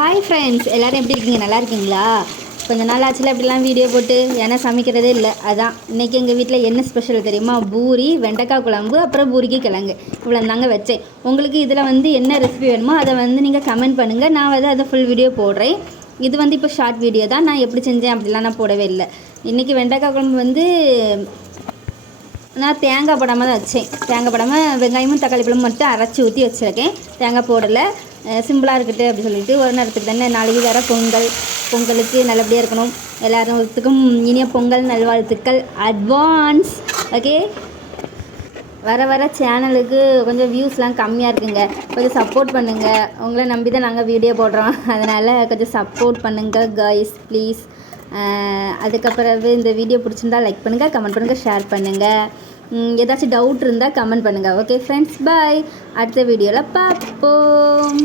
Hi friends, எல்லோரும் எப்படி இருக்கீங்க? நல்லா இருக்கீங்களா? கொஞ்சம் நாள் ஆச்சுல அப்படிலாம் வீடியோ போட்டு ஏன்னா சமைக்கிறதே இல்லை. அதான் இன்றைக்கி எங்கள் வீட்டில் என்ன ஸ்பெஷல் தெரியுமா? பூரி, வெண்டைக்காய் குழம்பு, அப்புறம் பூரிக்கு கிழங்கு, இவ்வளோ தாங்க வச்சேன். உங்களுக்கு இதில் என்ன ரெசிபி வேணுமோ அதை நீங்கள் கமெண்ட் பண்ணுங்கள். நான் அதை ஃபுல் வீடியோ போடுறேன். இது இப்போ ஷார்ட் வீடியோ தான். நான் எப்படி செஞ்சேன் அப்படிலாம் நான் போடவே இல்லை. இன்றைக்கி வெண்டைக்காய் குழம்பு நான் தேங்காய் போடாமல் தான் வச்சேன். தேங்காய் போடாமல் வெங்காயமும் தக்காளி பழமும் மட்டும் அரைச்சி ஊற்றி வச்சுருக்கேன். தேங்காய் போடலை. சிம்பிளாக இருக்கட்டும் அப்படி சொல்லிட்டு ஒரு நேரத்துக்கு தானே. நாளைக்கு வேறு பொங்கலுக்கு நல்லபடியாக இருக்கணும். எல்லாருக்கும் இனிய பொங்கல் நல்வாழ்த்துக்கள் அட்வான்ஸ். ஓகே, வர சேனலுக்கு கொஞ்சம் வியூஸ்லாம் கம்மியாக இருக்குங்க. கொஞ்சம் சப்போர்ட் பண்ணுங்கள். உங்களை நம்பி தான் நாங்கள் வீடியோ போடுறோம். அதனால் கொஞ்சம் சப்போர்ட் பண்ணுங்கள் காய்ஸ் ப்ளீஸ். அதுக்கப்புறம் இந்த வீடியோ பிடிச்சிருந்தால் லைக் பண்ணுங்கள், கமெண்ட் பண்ணுங்கள், ஷேர் பண்ணுங்கள். ஏதாச்சும் டவுட் இருந்தால் கமெண்ட் பண்ணுங்கள். ஓகே ஃப்ரெண்ட்ஸ், பாய். அடுத்த வீடியோவில் பார்ப்போம்.